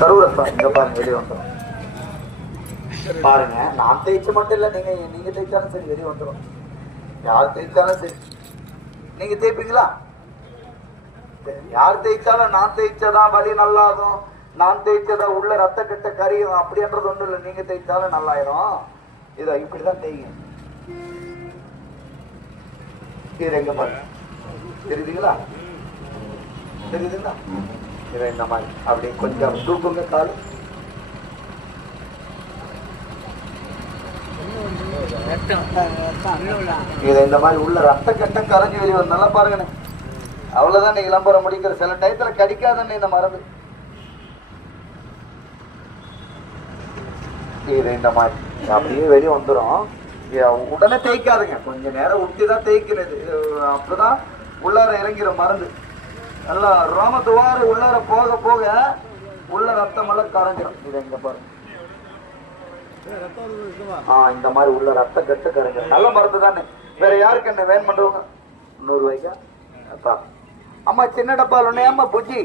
கருவுரத்தம் இங்க பாருங்க வெளியே வந்துடும் பாருங்க. நான் தேய்ச்ச மட்டும் இல்ல, நீங்க தேய்ச்சாலும் சரி வெளியே வந்துடும். யார் தேய்ச்சாலும் சரி. நீங்க தேய்ப்பீங்களா? யார் தேய்ச்சாலும் நான் தேய்ச்சாதான் வலி நல்லாகும், நான் தேய்ச்சதா உள்ள ரத்த கட்ட கரியும் அப்படின்றது ஒண்ணும் இல்லை. நீங்க தேய்ச்சாலும் நல்லாயிரும். இதை இப்படிதான் தேய்ங்க. இது எங்க பாருங்க தெரியுதுங்களா? தெரியுதுங்களா? இதை இந்த மாதிரி அப்படி கொஞ்சம் தூக்குங்க கால். இதை இந்த மாதிரி உள்ள ரத்த கட்டம் கரைஞ்சி வெளியே வந்து நல்லா பாருங்கண்ணே. அவ்வளவுதான் நீ விளம்பரம் முடிக்கிற. சில டயத்துல கடிக்காதன்னு இந்த மருந்து. இது இந்த மாதிரி அப்படியே வெளியே வந்துடும். உடனே தேய்க்காதுங்க, கொஞ்ச நேரம் விட்டுதான் தேய்க்கிறது. அப்பதான் உள்ளார இறங்கிற மருந்து நல்லா ரோம துவாறு உள்ளார போக போக உள்ள ரத்தம் எல்லாம் கரைஞ்சிடும். இதை இங்க பாருங்க. இந்த மாதிரி உள்ள ரத்த கட்டு கரைஞ்சிடும். நல்ல மருந்து தானே. வேற யாருக்கு என்ன வேன் பண்றவங்க? 100 ரூபாய்க்கா? அப்பா அம்மா சின்ன டப்பால் ஒண்ணே. அம்மா புஜ்ஜி